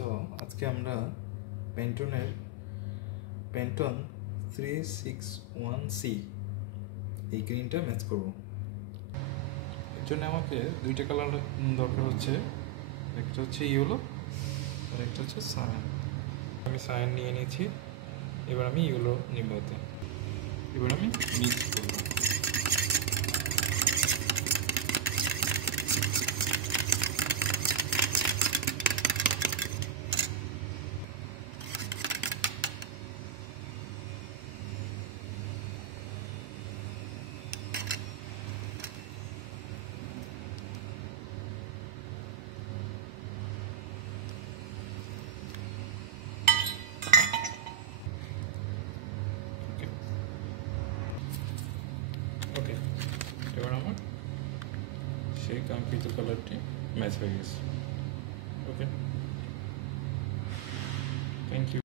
So আজকে আমরা প্যান্টন 361C এই গ্রিনটা ম্যাচ করব। এর জন্য আমাকে দুইটা কালার দরকার হচ্ছে, একটা হচ্ছে ইয়েলো আর একটা হচ্ছে সায়ান। আমি সায়ান নিয়ে নিয়েছি, এবার আমি ইয়েলো নিব। এবার আমি মিক্স করব। ওকে, এবার আমার সেই কাঙ্ক্ষিত কালারটি ম্যাচ হয়ে গেছে। ওকে।